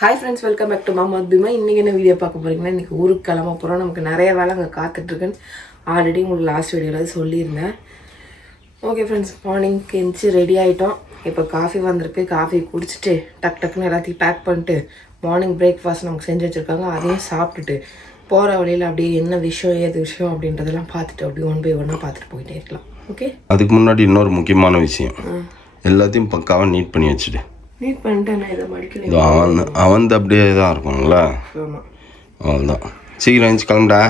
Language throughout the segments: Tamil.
Hi friends, welcome back to மாமா பிமா. இன்றைக்கி என்ன வீடியோ பார்க்க போகிறீங்கன்னா, இன்றைக்கி ஊருக்கு கிளம்ப போகிறோம். நமக்கு நிறைய வேலை அங்கே காத்துட்ருக்குன்னு ஆல்ரெடி உங்களுக்கு லாஸ்ட் வீடியோவில் சொல்லியிருந்தேன். ஓகே ஃப்ரெண்ட்ஸ், மார்னிங்க்கு எந்திச்சு ரெடி ஆகிட்டோம். இப்போ காஃபி வந்திருக்கு. காஃபி குடிச்சிட்டு டக்குன்னு எல்லாத்தையும் பேக் பண்ணிட்டு மார்னிங் பிரேக்ஃபாஸ்ட் நமக்கு செஞ்சு வச்சுருக்காங்க. அதையும் சாப்பிட்டுட்டு போகிற வழியில் அப்படியே என்ன விஷயம் ஏது விஷயம் அப்படின்றதெல்லாம் பார்த்துட்டு அப்படியே ஒன் பை ஒன்னாக பார்த்துட்டு போயிட்டே இருக்கலாம். ஓகே, அதுக்கு முன்னாடி இன்னொரு முக்கியமான விஷயம், எல்லாத்தையும் பக்காவாக நீட் பண்ணி வச்சுட்டு நீட் பண்ணிட்டேன். இதை மடிக்கல, அவன் அப்படியே தான் இருக்கும்ல. அவ்வளோதான், சீக்கிரம் எழுந்துச்சு கிளம்புடா.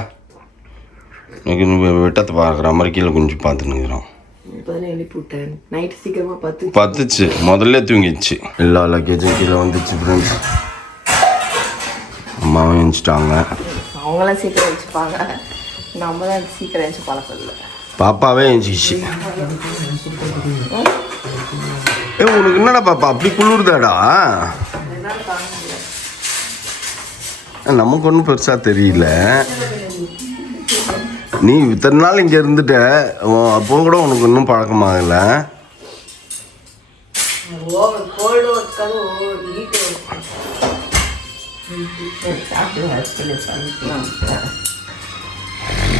எனக்கு வெட்டத்தை பார்க்குற மாதிரி கீழே கொஞ்சம் பார்த்துன்னுக்குறோம். பத்துச்சு, முதல்ல தூங்கிடுச்சு. எல்லா லக்கேஜும் கீழே வந்துச்சு ஃப்ரெண்ட்ஸ். அம்மாவும் எழுந்துச்சிட்டாங்க. அவங்களாம் சீக்கிரம் எழுந்துப்பாங்க, நம்ம தான் சீக்கிரம் எழுந்துச்சு பழக்கம் இல்லை. பாப்பாவே எழுந்துச்சு. உனக்கு என்னடா பாப்பா அப்படி குளிர்தாடா? நமக்கு ஒன்றும் பெருசாக தெரியல. நீ இத்தனை நாள் இங்கே இருந்துட்ட, அப்போ கூட உனக்கு இன்னும் பழக்கமாகலை.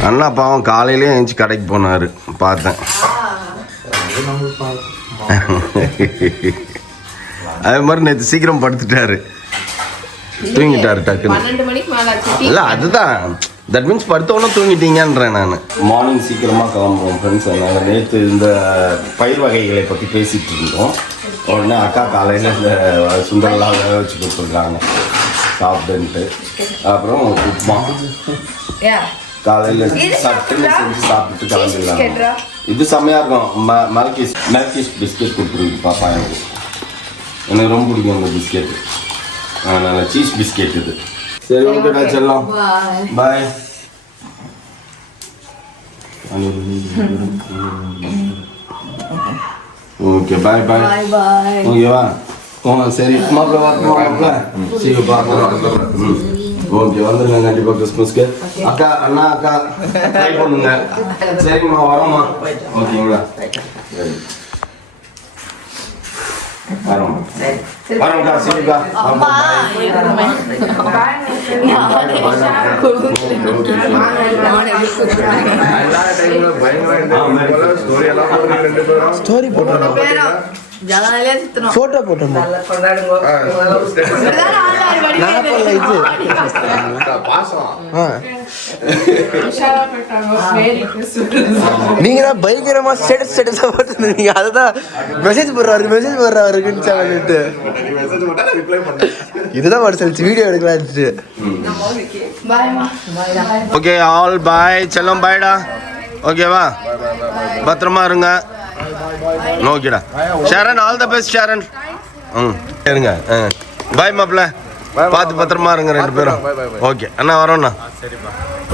அண்ணா பாவம் காலையிலே எழுந்துச்சி கடைக்கு போனார், பார்த்தேன். அதே மாதிரி நேற்று சீக்கிரம் படுத்துட்டாரு, தூங்கிட்டாரு டக்குன்னு. இல்லை அதுதான், தட் மீன்ஸ் படுத்தவொன்னே தூங்கிட்டீங்கன்றேன் நான். மார்னிங் சீக்கிரமாக கிளம்புவோம் ஃப்ரெண்ட்ஸ். அதனால் நேற்று இந்த பயிர் வகைகளை பற்றி பேசிகிட்டு இருந்தோம். உடனே அக்கா காலையில் இந்த சுண்டல்லாம் வேக வச்சு கொடுத்துருக்காங்க சாப்பிட்டுன்ட்டு. அப்புறம் உப்புமா காலையில் சட்டுன்னு செஞ்சு சாப்பிட்டுட்டு கிளம்பிடலாம். இது செம்மையாக இருக்கும். மல்கிஸ் பிஸ்கெட் கொடுத்துருக்கு பாப்பா. எனக்கு ரொம்ப பிடிக்கும் அந்த பிஸ்கெட்டு. நல்ல சீஸ் பிஸ்கெட் இது. சரி, ஓகேடா செல்லம், பாய். ஓகே, பாய் பாய். ஓகேவா? சரி, மாப்பிள்ள மாப்பிள்ள சீக்கிரம் பார்க்கலாம். ஓகே, வந்துருங்க கண்டிப்பாக கிறிஸ்மஸ்க்கு. அக்கா அண்ணா அக்கா ட்ரை பண்ணுங்க. சரிம்மா, வரோம்மா. ஓகேங்களா? வரோம்க்கா, சரிக்கா. ஸ்டோரி போட்டோம், போட்டோ போட்டோம். நீங்க தான் பயங்கரமா ஸ்டேட்டஸ் போட்டுருந்தீங்க. அதுதான் மெசேஜ் போடுறாருக்குன்னு சொல்லிட்டு இதுதான் வாட்ஸ்அப் வீடியோ எடுக்கலான்ட்டு. ஓகே, ஆல் பாய் செல்லம், பாய்டா. ஓகேவா? பத்திரமா இருங்க. ஓகேடா Sharan, all the best Sharan. இருங்க. பாய் மாப்பிள்ள, பார்த்து பத்திரமா இருங்க ரெண்டு பேரும். ஓகே அண்ணா, வரோண்ணா.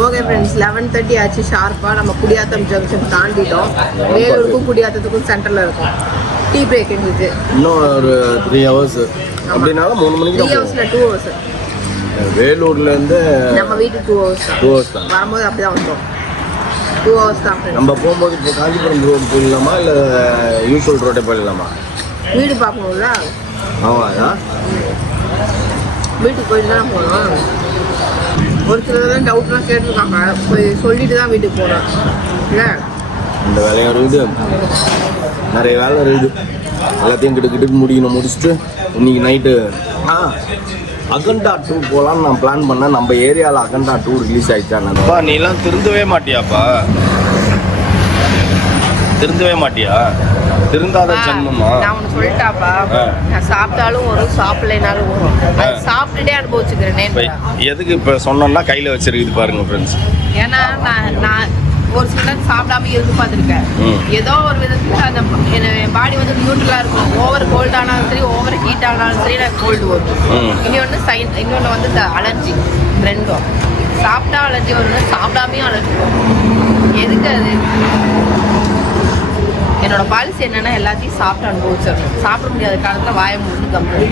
ஓகே ஃப்ரெண்ட்ஸ், 11:30 ஆச்சு ஷார்ப்பாக. நம்ம குடியாத்தம் ஜங்ஷன் தாண்டிட்டோம். வேலூருக்கும் குடியாத்தத்துக்கும் சென்டரில் இருக்கும். டீ பிரேக் எங்களுக்கு இன்னும் ஒரு 3 hours. அப்படின்னாலும் 3 மணிக்கு 3 hours இல்லை, 2 hours. வேலூர்லேருந்து நம்ம வீட்டுக்கு 2 hours தான். வரும்போது அப்படி தான் வந்தோம், 2 hours தான். நம்ம போகும்போது இப்போ காஞ்சிபுரம் ரோடு போயிடலாமா இல்லை யூஸ்வல் ரோட்டே போயிடலாமா? வீடு பார்க்கணும்ல. ஆமாம், வீட்டுக்கு போயிட்டு தான் போகணும். ஒரு சிலர் டவுட்லாம் கேட்டுருக்காங்க, போய் சொல்லிட்டு தான் வீட்டுக்கு போகணும். இல்லை இந்த வேலையும் இருக்குது, நிறைய வேலை இருக்குது. எல்லாத்தையும் கிட்ட முடிச்சுட்டு இன்னைக்கு நைட்டு அகண்டா 2 போகலான்னு நான் பிளான் பண்ணேன். நம்ம ஏரியாவில் அகண்டா 2 ரிலீஸ் ஆகிட்டாப்பா. நீலாம் திருந்தவே மாட்டியாப்பா? திருந்தவே மாட்டியா? திருந்தாத ஜன்மமா? நான் ஒன்று சொல்லிட்டாப்பா, நான் சாப்பிட்டாலும் வரும், சாப்பிடலைனாலும் வரும். அது சாப்பிட்டுட்டே அனுபவிச்சுக்கிறேன். எதுக்கு இப்போ சொன்னோம்னா கையில் வச்சிருக்குது பாருங்க ஃப்ரெண்ட்ஸ். ஏன்னா நான் ஒரு சில நேரம் சாப்பிடாம இருந்து பார்த்துருக்கேன். ஏதோ ஒரு விதத்தில் அந்த என் பாடி வந்து நியூட்ரலாக இருக்கும். ஓவர் கோல்ட் ஆனாலும் சரி, ஓவர் ஹீட் ஆனாலும் சரி, எனக்கு கோல்டு வரும். இன்னொன்று வந்து இந்த அலர்ஜி. ரெண்டும் சாப்பிட்டா அலர்ஜி வரும், சாப்பிடாமையும் அலர்ஜி வரும். எதுக்கு அது? என்னோட பாலிசி என்னன்னா எல்லாத்தையும் சாப்பிட்டு அனுபவிச்சிடணும். சாப்பிட முடியாத காலத்தில் வாயை மூணு கம்பெனி.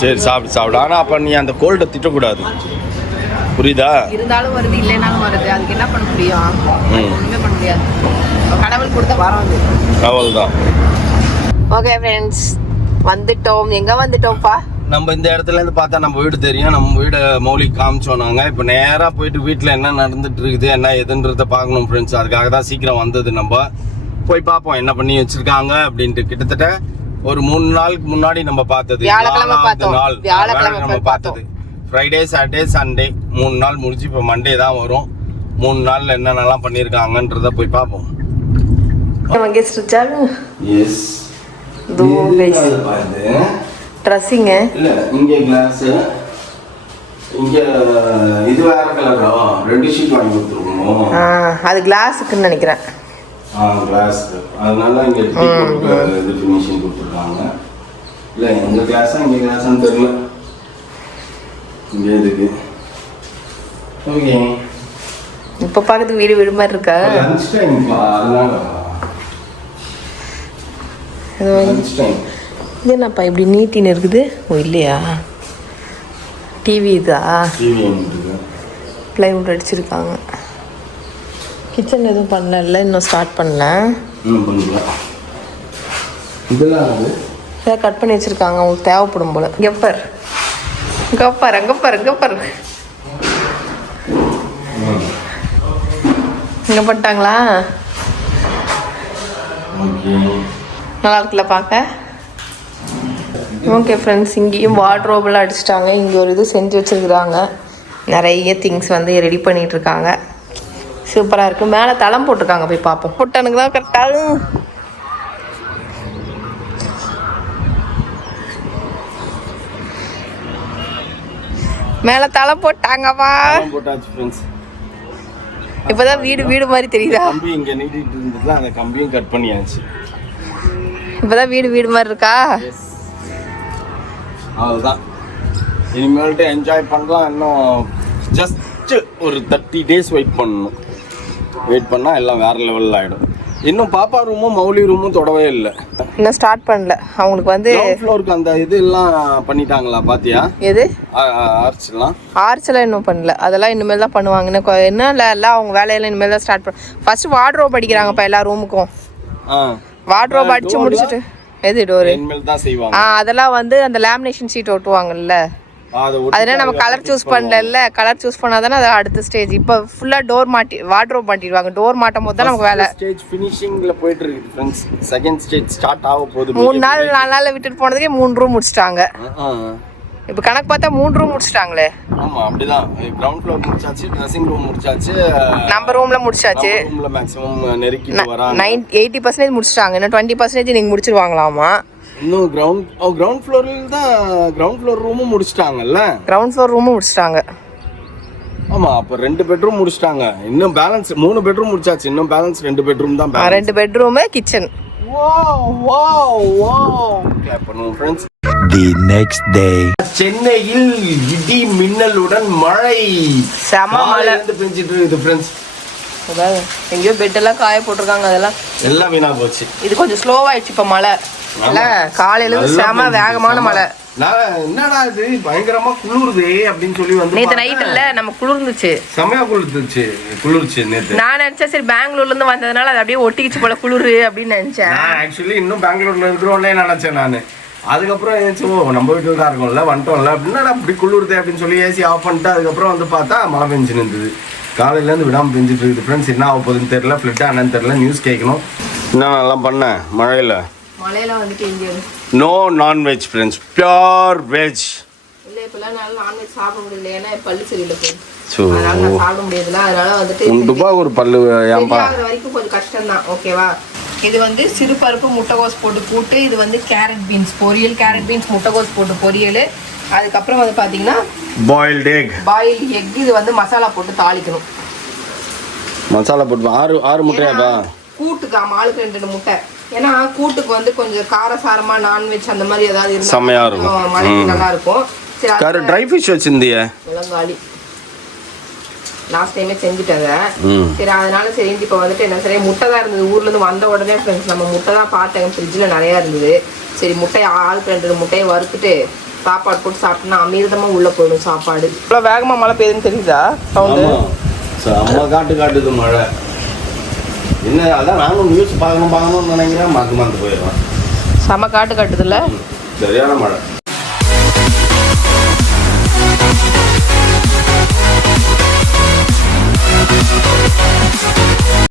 சரி, சாப்பிடு. ஆனால் அப்போ நீ அந்த கோல்டை திட்டக்கூடாது, புரியுதா? இருந்தாலும் வருது, இல்லைனாலும் வருது. அதுக்கு என்ன பண்ண முடியும்? ஒன்றுமே பண்ண முடியாது. கடவுள் கொடுத்த வரம் அவ்வளோதான். ஓகே ஃப்ரெண்ட்ஸ், வந்துட்டோம். எங்கே வந்துட்டோம்ப்பா? நம்ம இந்த இடத்துல இருந்து பார்த்தா நம்ம வீடு தெரியும். நம்ம வீடு மௌலி காமிச்சோம் நாங்கள். இப்போ நேராக போயிட்டு வீட்டில் என்ன நடந்துட்டு இருக்குது என்ன எதுன்றதை பார்க்கணும் ஃப்ரெண்ட்ஸ். அதுக்காக தான் சீக்கிரம் வந்தது. நம்ம போய் பார்ப்போம் என்ன பண்ணி வச்சிருக்காங்க அப்படின்ட்டு. கிட்டத்தட்ட ஒரு 3 நாளுக்கு முன்னாடி நம்ம பார்த்தது. நம்ம பார்த்தது ஃப்ரைடே சாட்டர்டே சண்டே 3 நாள் முடிச்சு இப்போ மண்டே தான் வரும். 3 நாளில் என்னென்னலாம் பண்ணியிருக்காங்கன்றத போய் பார்ப்போம். எஸ் ட்ரெஸ்ஸிங் இல்ல இங்க கிளாஸ் இங்க இது வேற கலரா 2 ஷீட் வாங்கி கொடுத்துருக்கோம். அது கிளாஸுக்குன்னு நினைக்கிறேன். கிளாஸ் அதனால இங்க இது ஃபினிஷிங் கொடுத்துருக்காங்க. இல்ல எங்க கிளாஸா இங்க கிளாஸான்னு தெரியல. இங்க இருக்கு. ஓகே இப்போ பார்க்கறதுக்கு வீடு வீடு மாதிரி இருக்கா? லஞ்ச் டைம் அதனால லஞ்ச் டைம். இது என்னப்பா இப்படி நீட்டின்னு இருக்குது? ஓ இல்லையா, டிவி இதா? ப்ளைவுட் அடிச்சிருக்காங்க. கிச்சன் எதுவும் பண்ணல, இன்னும் ஸ்டார்ட் பண்ணல. இதெல்லாம் கட் பண்ணி வச்சுருக்காங்க, உங்களுக்கு தேவைப்படும் போல். கெப்பர் கப்பர் கப்பர் கப்பர் இங்கே பண்ணிட்டாங்களா? நல்லா இருக்குல்ல பார்க்க? ஓகே ஃப்ரெண்ட்ஸ், இங்கேயும் வார்ட்ரோபெல்லாம் அடிச்சிட்டாங்க. இங்கே ஒரு இது செஞ்சு வச்சுருக்குறாங்க. நிறைய திங்ஸ் வந்து ரெடி பண்ணிகிட்ருக்காங்க. சூப்பராக இருக்குது. மேலே தளம் போட்டிருக்காங்க, போய் பார்ப்போம். போட்டனுக்கு தான் கரெக்டாகும். மேலே தளம் போட்டாங்கப்பா. இப்போதான் வீடு வீடு மாதிரி தெரியுதா? கம்பி இங்கே நீட்டிட்டு இருந்ததுல அந்த கம்பியும் கட் பண்ணியாச்சு. இப்போதான் வீடு வீடு மாதிரி இருக்கா? அதுதான் இனிமேல்ட்டு என்ஜாய் பண்ணலாம். இன்னும் ஜஸ்ட் ஒரு 30 days வெயிட் பண்ணணும். வெயிட் பண்ணால் எல்லாம் வேறு லெவலில் ஆகிடும். இன்னும் பாப்பா ரூமும் மௌலி ரூமும் தொடவே இல்லை. இன்னும் ஸ்டார்ட் பண்ணல. அவங்களுக்கு வந்து ஃப்ளோருக்கு அந்த இது எல்லாம் பண்ணிட்டாங்களா பாத்தியா? எது ஆர்ச்லாம்? ஆர்ச்லாம் இன்னும் பண்ணல. அதெல்லாம் இனிமேல் தான் பண்ணுவாங்க. என்ன இல்லை எல்லாம் அவங்க வேலையெல்லாம் இனிமேல் தான் ஸ்டார்ட் பண்ண. ஃபர்ஸ்ட் வார்ட்ரோப் அடிக்கிறாங்கப்பா எல்லா ரூமுக்கும். வார்ட்ரோப் அடிச்சு முடிச்சுட்டு எது டோரு இனிமேல் தான் செய்வாங்க. அதெல்லாம் வந்து அந்த லேமினேஷன் ஷீட் ஒட்டுவாங்கல்ல, அதனால நம்ம கலர் சூஸ் பண்ணல. கலர் சூஸ் பண்ணாதானே அது அடுத்த ஸ்டேஜ். இப்போ ஃபுல்லா டோர் மாட்டி வார்ட்ரோப் மாட்டிடுவாங்க. டோர் மாட்டும் போது தான் நமக்கு வேலை. ஸ்டேஜ் ஃபினிஷிங்ல போயிட்டு இருக்கு फ्रेंड्स. செகண்ட் ஸ்டேஜ் ஸ்டார்ட் ஆக போகுது. 3 நாள் 4 நாள்ல விட்டுட்டு போனதுக்கே 3 ரூம் முடிச்சிட்டாங்க. இப்போ கணக்கு பார்த்தா 3 ரூம் முடிச்சிட்டாங்களே. ஆமா அப்படிதான். கிரவுண்ட் ஃப்ளோர் முடிச்சாச்சு, ட்ரெஸ்ஸிங் ரூம் முடிச்சாச்சு, நம்ம ரூம்ல முடிச்சாச்சு. ரூம்ல மேக்ஸिमम நெருக்கிட்டு வராங்க. 80% முடிச்சிட்டாங்க. இன்னும் 20% நீங்க முடிச்சிருவாங்களாமா. இன்னும் கிரவுண்ட் ஃப்ளோர்ல தான் கிரவுண்ட் ஃப்ளோர் ரூமும் முடிச்சிட்டாங்கல்ல. கிரவுண்ட் ஃப்ளோர் ரூமும் முடிச்சிட்டாங்க. ஆமா, அப்ப 2 பெட்ரூம் முடிச்சிட்டாங்க. இன்னும் பேலன்ஸ் 3 பெட்ரூம் முடிச்சாச்சு. இன்னும் பேலன்ஸ் 2 பெட்ரூம் தான் balance. 2 bedroom kitchen. Wow clap பண்ணுவோம் फ्रेंड्स. The next day. சென்னையில் இடி மின்னலுடன் மழை, செம மழை பெஞ்சிட்டு இருக்குது फ्रेंड्स. எங்கேயோ பெட் எல்லாம் காய போட்டிருக்காங்க, அதெல்லாம் எல்லாம் வீணா போச்சு. இது கொஞ்சம் ஸ்லோவாயிடுச்சு இப்ப மழை. இல்ல காலையில இருந்து செம வேகமான மழை. என்னடா இது பயங்கரமா குளிருது அப்படின்னு சொல்லி வந்து நேத்து நைட் இல்ல நம்ம குளிர்ந்துச்சு, செமையா குளிர்ச்சு நேத்து. நான் நினைச்சேன் சரி பெங்களூர்ல இருந்து வந்ததுனால அது அப்படியே ஒட்டிக்கிச்சு போல குளிரு அப்படின்னு நினைச்சேன். நான் ஆக்சுவலி இன்னும் பெங்களூர்ல இருக்கிறோன்னே நினைச்சேன் நானு. அதுக்கப்புறம் ஏதாச்சும் நம்ம வீட்டில் தான் இருக்கோம்ல, வந்துட்டோம்ல அப்படின்னா அப்படி குளிருது அப்படின்னு சொல்லி ஏசி ஆஃப் பண்ணிட்டு அதுக்கப்புறம் வந்து பார்த்தா மழை பெஞ்சு நின்றுது. காலையிலேருந்து விடாமல் பெஞ்சிட்டு இருக்குது ஃப்ரெண்ட்ஸ். என்ன ஆக போகுதுன்னு தெரியல, ஃப்ளிட்டா என்னன்னு தெரியல. நியூஸ் கேட்கணும். என்ன நல்லா பண்ணேன் மழையில வந்துட்டு இங்கே no non veg friends, pure veg. இல்ல இப்பெல்லாம் நான்வெஜ் சாப்பிட முடியல, ஏன்னா பல்லு சரியில்லை போய் அதனால சாப்பிட முடியல. அதனால வந்துட்டு 1 ரூபாய் ஒரு பல்லு வரைக்கும் கொஞ்சம் கஷ்டம் தான். ஓகேவா? இது வந்து சிறுபருப்பு முட்டைகோஸ் போட்டு கூட்டு, இது வந்து கேரட் பீன்ஸ் பொரியல், கேரட் பீன்ஸ் முட்டைகோஸ் போட்டு பொரியல். அதுக்கப்புறம் வந்து பார்த்தீங்கன்னா பாயில்டு எக். இது வந்து மசாலா போட்டு தாளிக்கணும். மசாலா போட்டு 6 முட்டையாப்பா கூட்டுக்கு? ஆமாம், ஆளுக்கு 2 முட்டை. ஏன்னா கூட்டுக்கு வந்து கொஞ்சம் காரசாரமா நான்வெஜ் அந்த மாதிரி ஏதாவது இருந்தா செமையா இருக்கும், மழைக்கு நல்லா இருக்கும். சரி, ட்ரை ஃபிஷ் வச்சிருந்தியே காலி லாஸ்ட் டைமே செஞ்சுட்டாங்க. சரி அதனால சரி இப்போ வந்துட்டு என்ன சரி முட்டை தான் இருந்தது. ஊர்ல இருந்து வந்த உடனே ஃப்ரெண்ட்ஸ் நம்ம முட்டை தான் பார்த்தேன், ஃப்ரிட்ஜில் நிறையா இருந்தது. சரி முட்டையை ஆளுக்கு 2 முட்டையை வறுத்துட்டு சாப்பாடு போட்டு சாப்பிட்டோம்னா அமிர்தமா உள்ள போயிடும் சாப்பாடு. இவ்வளோ வேகமா மழை பெய்யுதுன்னு தெரியுதா? சவுண்டு செம்ம காட்டுது மழை. என்ன அதான் நானும் நியூஸ் பார்க்கணும்னு நினைக்கிறேன், மறந்து போயிடுவேன். செம்ம காட்டுதுல்ல, சரியான மழை.